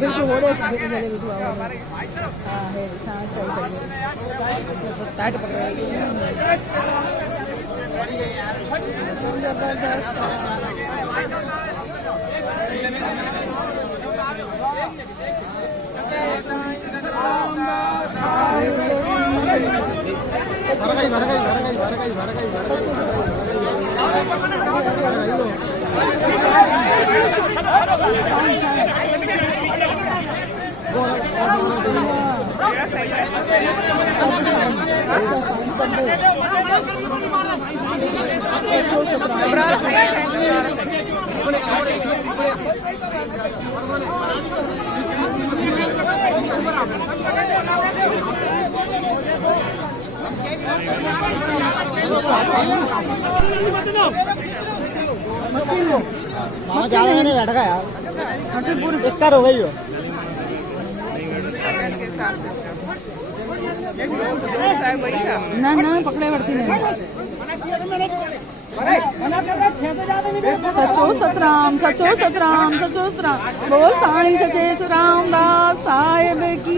बिल्कुल हो रहे चले बिल्कुल हाँ है सांस सही कर टाइट पकड़ रही है ज्यादा नहीं बैठा यार बेकार हो गई हो ना ना पकड़े पड़ती नहीं सचो सतराम सचो सतराम सचो सतराम बोल साईं सचे रामदास साहिब की